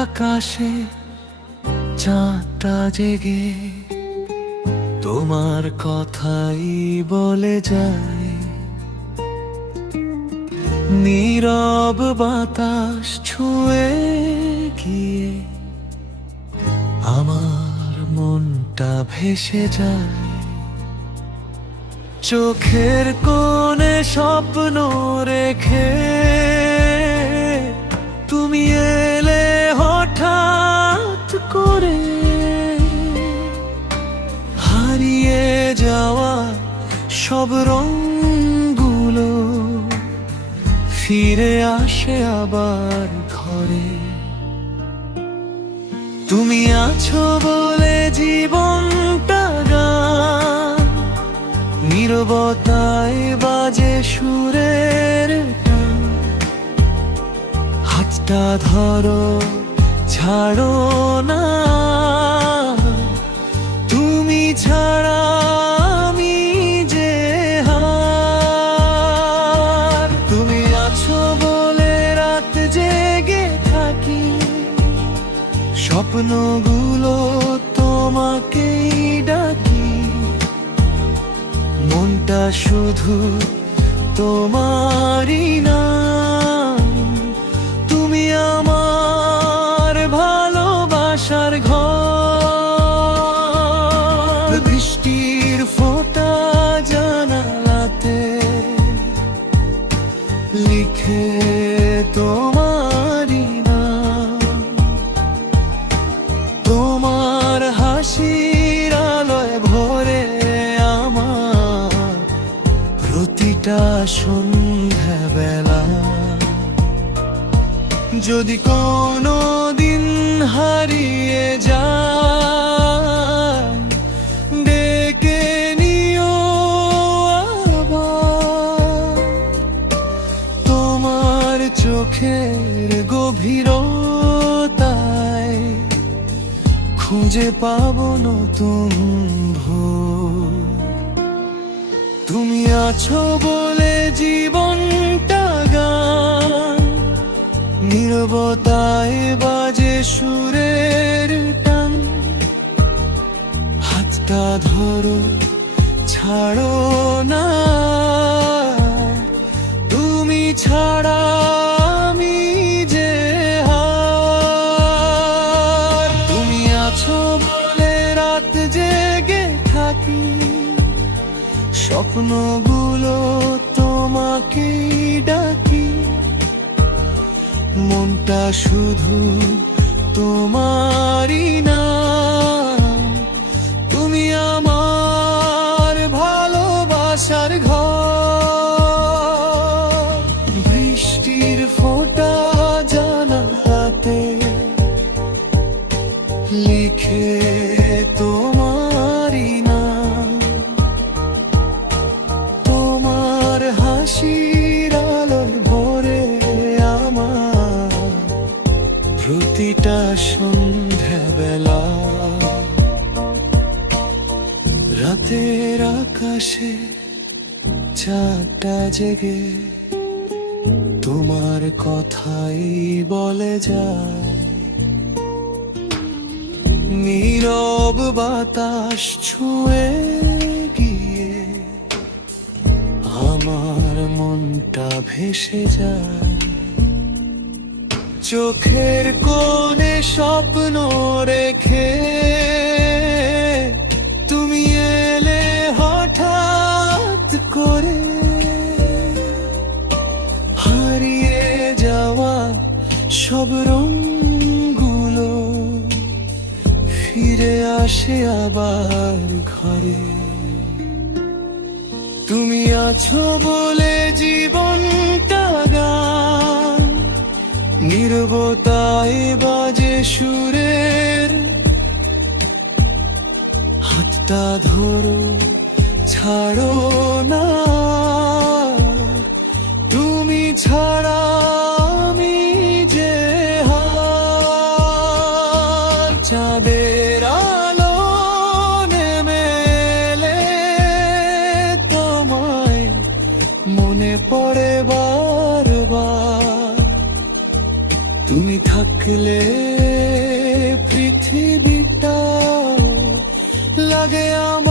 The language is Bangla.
আকাশে চাঁদটা জেগে তোমার কথাই বলে যায়। নীরব বাতাস ছুঁয়ে গিয়ে আমার মনটা ভেসে যায়। চোখের কোণে স্বপ্ন রেখে তুমি এলে হঠাৎ করে। হারিয়ে যাওয়া সব রঙগুলো ফিরে আসে আবার ঘরে। তুমি আছো বলে জীবনটা গান, নীরবতায় বাজে সুরের টান। হাতটা ধরো, ছাড়ো না, তুমি ছাড়া আমি যে হার। তুমি আছো বলে রাত জেগে থাকি, স্বপ্নগুলো তোমাকেই ডাকি। মনটা শুধু তোমারই না, তুমি আমার ভালোবাসার ঘর। বৃষ্টির ফোঁটা জানালাতে লিখে তোমারই নাম। তোমার হাসির আলোয় ভরে আমার প্রতিটা সন্ধ্যাবেলা। যদি কোনো দিন হারিয়ে যায়, ডেকে নিও আবার। তোমার চোখের গভীরতায় খুঁজে পাবো নতুন ভোর। তুমি আছো বলে জীবনটা গান, নীরবতায় বাজে সুরের টান। হাতটা ধরো, ছাড়ো না, তুমি ছাড়া আমি যে হার। তুমি আছো বলে রাত জেগে থাকি, স্বপ্নগুলো তোমাকেই ডাকি। মনটা শুধু তোমারই না, তুমি আমার ভালোবাসার ঘর। বৃষ্টির ফোঁটা জানালাতে লিখে তোমারই নাম। তোমার হাসির আলোয় ভরে আমার প্রতিটা সন্ধ্যাবেলা। রাতের আকাশে চাঁদটা জেগে তোমার কথাই বলে যায়। নীরব বাতাস ছুঁয়ে গিয়ে আমার মনটা ভেসে যায়। চোখের কোণে স্বপ্ন রেখে তুমি এলে হঠাৎ করে। হারিয়ে যাওয়া সব রঙগুলো ফিরে আসে আবার ঘরে। তুমি আছো বলে জীবনটা গান, নীরবতায় বাজে সুরের। হাতটা ধরো, ছাড়ো না, তুমি ছাড়া আমি যে হার। চাঁদের আলো নেমে এলে তোমায় মনে পড়ে বারবার। তুমি থাকলে লাগে আমার